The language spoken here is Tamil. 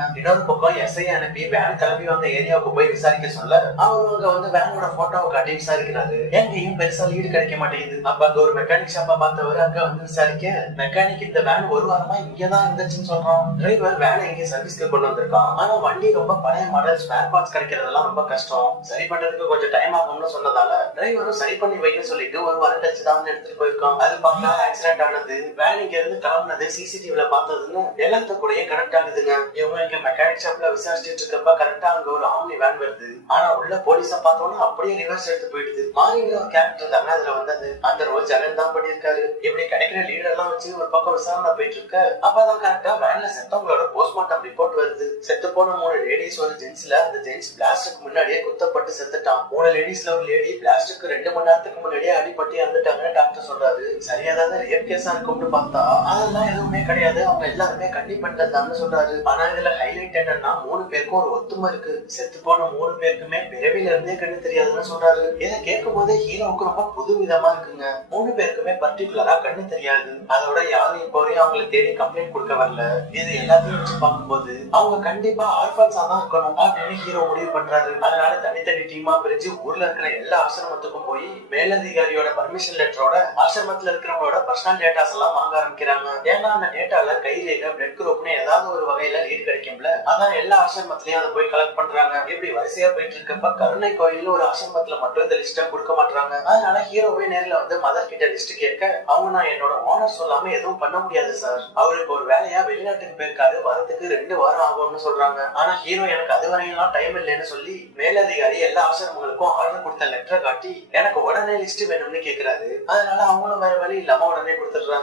இன்னொரு பக்கம் எஸ்ஐ அனுப்பி வேன் கிளம்பி வந்த ஏரியாவுக்கு போய் விசாரிக்க சொல்ல அவங்க வந்து வேனோட போட்டோவை காட்டி விசாரிக்கிறாரு. எங்கேயும் பெருசா லீடு கிடைக்க மாட்டேங்குது. அப்ப அங்க ஒரு மெக்கானிக் ஷாப்பை பார்த்தவர் அங்க வந்து விசாரிக்க மெக்கானிக் இந்த வேன் ஒரு வாரமா இங்கதான் இருந்துச்சுன்னு சொல்றான். டிரைவர் வேனை இங்க சர்வீஸ்க்கு கொண்டு வந்திருக்கான். ஆனா வண்டி ரொம்ப பழைய மாடல், ஸ்பேர் பார்ட்ஸ் கிடைக்கிறதெல்லாம் ரொம்ப கஷ்டம், சரி பண்றதுக்கு கொஞ்சம் டைம் ஆகும்னு சொன்னதால டிரைவரும் சரி பண்ணி வைக்க சொல்லிட்டு ஒரு வாரம் கழிச்சு தான் எடுத்துட்டு போயிருக்கான். அது பார்த்தா ஆக்சிடென்ட் ஆனது, வேன் இங்க இருந்து கிளம்புனது சிசிடிவில பார்த்ததுன்னு எல்லாத்த கூடயே கனெக்ட் ஆகுதுங்க. இவங்க இங்க மெக்கானிக் ஷாப்ல விசாரிச்சுட்டு இருக்கப்ப கரெக்டா அங்க ஒரு ஆம்னி வேன் வருது. ஆனா உள்ள போலீஸ பார்த்தோன்னா அப்படியே ரிவர்ஸ் எடுத்து போயிடுது. மாறிங்கிற ஒரு கேரக்டர் தானே அதுல வந்தது. அந்த ரோல் ஜெகன் தான் பண்ணியிருக்காரு. இப்படி கிடைக்கிற லீடர் எல்லாம் வச்சு ஒரு பக்கம் விசாரணை போயிட்டு இருக்க அப்பதான் கரெக்டா வேன்ல செத்தவங்களோட போஸ்ட்மார்ட்டம் ரிப்போர்ட் வருது. செத்து போன 3 லேடிஸ் ஒரு ஜென்ஸ்ல அந்த ஜென்ஸ் பிளாஸ்டுக்கு முன்னாடியே குத்தப்பட்டு செத்துட்டான். 3 லேடிஸ்ல ஒரு லேடி பிளாஸ்டுக்கு 2 மணி நேரத்துக்கு முன்னாடியே அடிபட்டு இறந்துட்டாங்கன்னு டாக்டர் சொல்றாரு. சரி, ஏதாவது ரேப் கேஸா இருக்கும்னு பார்த்தா அதெல்லாம் எதுவுமே கிடையாது, அவங்க எல்லாருமே கண்டிப்பட்டது தான் சொல்றாரு. ஆனா இதுல ஹைலைட் என்னன்னா 3 பேருக்கும் ஒரு ஒத்துமை இருக்கு. செத்து போன 3 பேருக்குமே பிறவில இருந்தே கண்ணு தெரியாதுன்னு சொல்றாரு. இதை கேட்கும் போதே ஹீரோவுக்கு ரொம்ப புது விதமா இருக்குங்க. 3 பேருக்குமே பர்டிகுலரா கண்ணு தெரியாது. அதோட யாரும் இப்போ வரையும் அவங்களை தேடி கம்ப்ளைண்ட் கொடுக்க வரல. இது எல்லாத்தையும் வச்சு பார்க்கும்போது அவங்க கண்டிப்பா ஆர்பன்ஸா தான் இருக்கணும் அப்படின்னு ஹீரோ முடிவு பண்றாரு. அதனால தனித்தனி டீமா பிரிஞ்சு ஊர்ல இருக்கிற எல்லா ஆசிரமத்துக்கும் போய் மேலதிகாரியோட பர்மிஷன் லெட்டரோட ஆசிரமத்துல இருக்கிறவங்களோட பர்சனல் டேட்டாஸ் எல்லாம் வாங்க ஆரம்பிக்கிறாங்க. ஏன்னா அந்த டேட்டால கைரேகை, பிளட் குரூப்னு ஏதாவது ஒரு வகையில லீட் கிடைக்கும்ல, அதான் எல்லா ஆசிரமத்திலயும் அதை போய் கலெக்ட் பண்றாங்க. இப்படி வரிசையா போயிட்டு இருக்கப்ப கருணை கோயில் ஒரு ஆசிரமத்துல மட்டும் இந்த லிஸ்ட கொடுக்க மாட்டாங்க. அதனால ஹீரோவே நேர்ல வந்து மதர் கிட்ட லிஸ்ட் கேட்க அவங்க, நான் என்னோட ஓனர் சொல்லாம எதுவும் பண்ண முடியாது சார், அவரு இப்போ ஒரு வேலையா வெளிநாட்டுக்கு போயிருக்காரு, வரதுக்கு 2 வாரம் ஆகும்னு சொல்றாங்க. ஆனா ஹீரோ எனக்கு அது வரையெல்லாம் டைம் இல்லைன்னு சொல்லி மேலதிகாரி எல்லா ஆசிரமங்களுக்கும் ஆர்டர் கொடுத்த லெட்டரை காட்டி எனக்கு உடனே லிஸ்ட் வேணும்னு கேக்குறாரு. அதனால அவங்களும் வேற வழி இல்லாம உடனே கொடுத்துடுறாங்க.